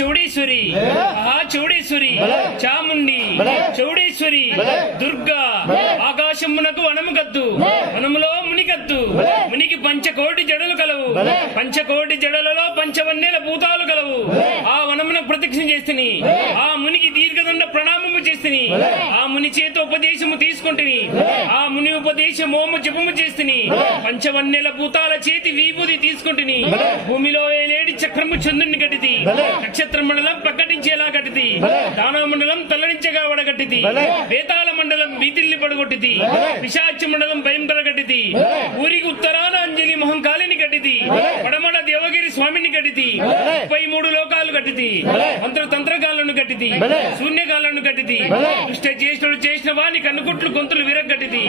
చౌడేశ్వరి. ఆ చౌడేశ్వరి. చాముండి. చౌడేశ్వరి. దుర్గా. ఆకాశమునకు వనము కద్దు. వనములో మునికద్దు మునికి పంచకోటి జడలు కలవు. పంచకోటి జడలలో పంచవన్నెల భూతాలు కలవు. ఆ వనమునకు ప్రదక్షిణ చేస్తుని ఆ మునికి దీర్ఘదండ ప్రణామము చేస్తుని ఆ ముని చేత ఉపదేశము తీసుకుంటుని. ఆ ముని ఉపదేశమోము జపము చేస్తుని పంచవన్నెల భూతాల చేతి విభూది తీసుకుంటుని. భూమిలో వేలేడి చక్రము చంద్రుని గట్టిది నక్షత్ర మండలం ప్రకటించేలా గట్టిది దానవ మండలం తల్లడించగా వడగట్టిది వేతాల మండలం వీతిల్ని పడగొట్టిది. పిశాచ మండలం భయంకర గట్టిది ఊరికి ఉత్తరాన అంజలి మహంకాళిని గట్టిది పడమడ దేవగిరి స్వామిని గట్టిది ముప్పై మూడు లోకాలు గట్టిది మంత్ర తంత్రకాలను గట్టిది శూన్యకాలను గట్టిది దుష్ట జ్యేష్ఠుడు చేసిన వాని కన్నుకుట్లు గొంతులు విరగట్టిది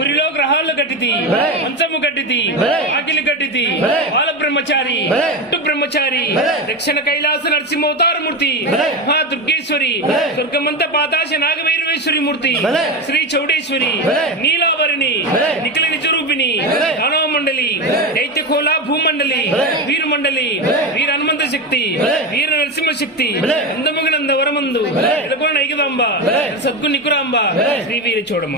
ఊరిలో గ్రహాలు గట్టిది మంచము గట్టిది ఆకిలి గట్టిది బాల బ్రహ్మచారి. పుట్టు బ్రహ్మచారి. దక్షిణ కైలాస నరసింహవతారమూర్తి మహా దుర్గేశ్వరి దుర్గమంత పాతాశ నాగవైరవేశ్వరి మూర్తి. శ్రీ చౌడేశ్వరి. నీలావరిణి నిఖిల నిజరూపిణి. దానవ మండలి దైత్యకోల భూమండలి వీరు మండలి వీర హనుమంత శక్తి వీర నరసింహ శక్తి అందముగినంద వరమందు. ఎదగోన ఐకదాంబ. సద్గు నికురాంబ. శ్రీ వీర చూడమ్మ.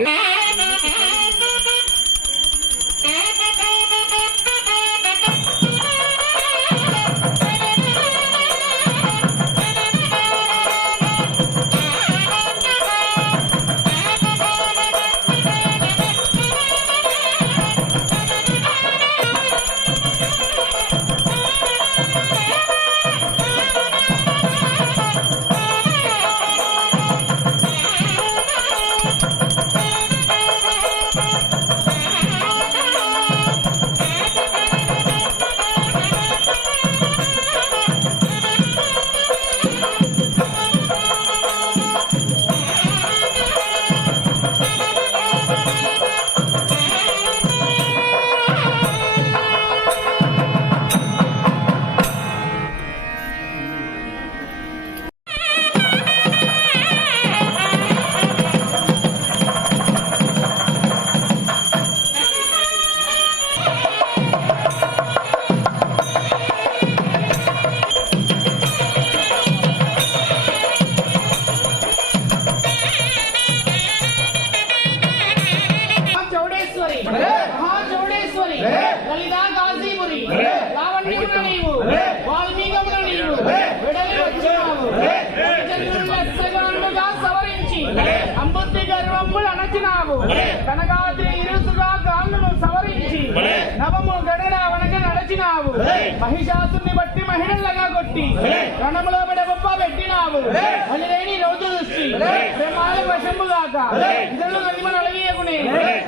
కనకాద్రి ఇరుసుగా కాళ్ళను సవరించి నవము గడల వనక నడచినావు. మహిషాసుని బట్టి మహిళలుగా కొట్టి రణములో బిడబొప్ప పెట్టినావు. అనిలేని రోజు దృష్టి బ్రహ్మాల వశంబుగాక ఇతరులు గదిమ నలవీయకునే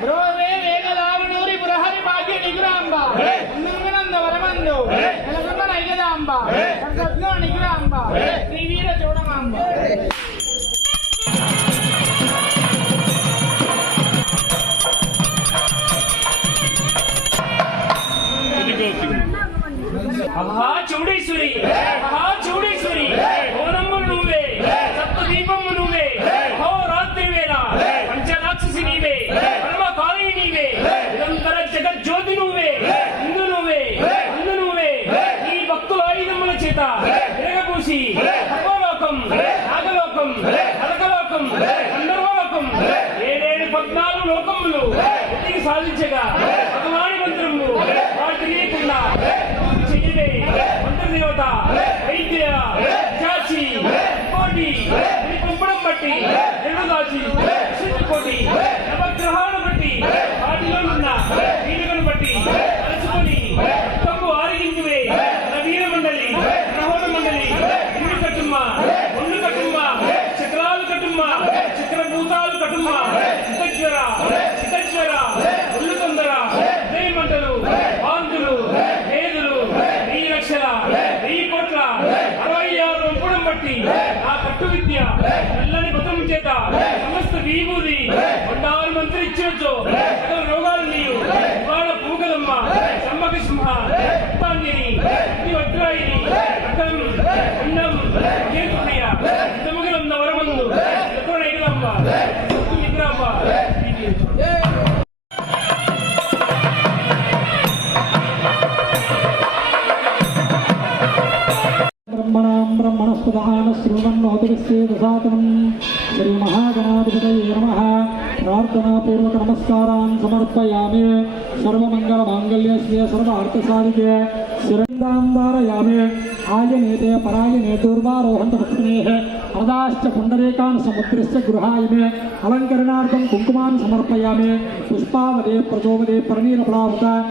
బ్రోవే వేగలావనూరి బృహరి భాగ్య నిగురాంబ నంద వరమందు నెలకొండ నైగదాంబ. నిగురాంబ సాధించగా భగవాని మంత్రము వాడు తెలియకుండా చెయ్యలే మంత్ర దేవత వైద్య చాచి కోటి ఇది పంపడం బట్టి ఎరుడు దాచి శుద్ధి కోటి نمس منگلگلیا نیتے پراج نیتوچریکار کنکم سمرپیا میں پونی فلاح کم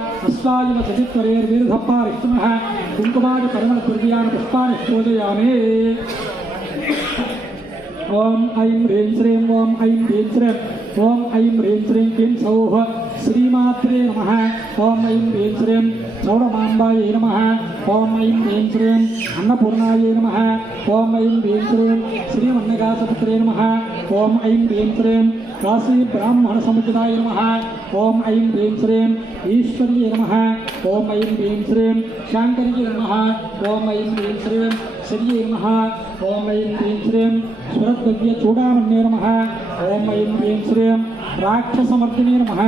کپانے ఓం ఐం హ్రీం శ్రీం ఓం ఐం హ్రీం శ్రీం ఓం ఐం హ్రీం శ్రీం కిం సౌహ శ్రీమాత్రే నమ ఓం ఐం హ్రీం శ్రీం చౌడమాంబాయ నమ ఓం ఐం హ్రీం శ్రీం అన్నపూర్ణాయ నమ ఓం ఐం హ్రీం శ్రీం శ్రీమన్నగాసపుత్రే నమ ఓం ఐం హ్రీం శ్రీం కాశీ బ్రాహ్మణ సముద్రాయ నమ. ఓం ఐం హ్రీం శ్రీం ఈశ్వర్య నమ. ఓం ఐం హ్రీం శ్రీం శాంకర్య నమ. ఓం ఐం హ్రీం శ్రీం శర్య నమ. ఓం ఐం హ్రీం శ్రీం స్వరద్రవ్య చూడామణ్యే నమ. ఓం ఐం హ్రీం శ్రీం రాక్షసమర్దిని నమ.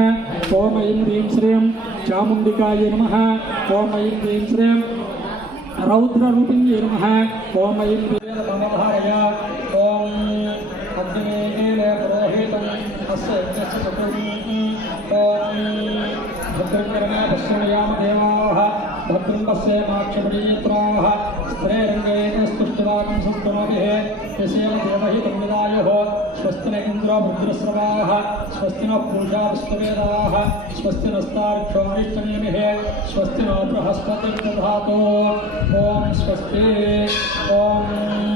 ఓం ఐం హ్రీం శ్రీం చాముండికాయ నమ. ఓం ఐం హ్రీం శ్రీం రౌద్రరూపిణ్యే నమ. ఓం ఐం హ్రీం भद्रङ्करणा पश्यमयाम देवाः भद्रं पश्येमाक्षपणीयत्राः स्त्रेरङ्गेन स्तुष्टवाकं संस्तनोभिः यशेन देवहितं विदायुः स्वस्ति न इन्द्रो भद्रस्रवाः स्वस्ति न पूषा विश्ववेदाः स्वस्ति नस्तार्क्ष्योरिष्टनेमिः स्वस्ति नो बृहस्पतिर्दधातु ॐ स्वस्ति ॐ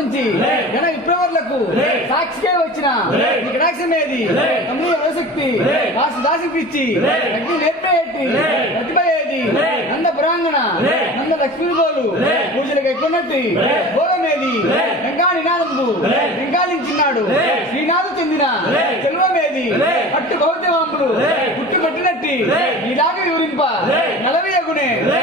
నుంచి జన విప్రవర్లకు సాక్షిగా వచ్చిన గణాక్షం ఏది? తమ్ముడు యువశక్తి కాశీ దాసిపిచ్చి అగ్ని నేర్పేటి ప్రతిభయేది నంద పురాంగణ నంద లక్ష్మీగోలు పూజలకు ఎక్కున్నట్టు భోగమేది వెంకా నినాదంబు వెంకాలించినాడు శ్రీనాథు చెందిన చెల్వమేది పట్టు కౌతమాంబులు పుట్టి పట్టినట్టి ఇలాగ వివరింప నలవియగునే అందముగా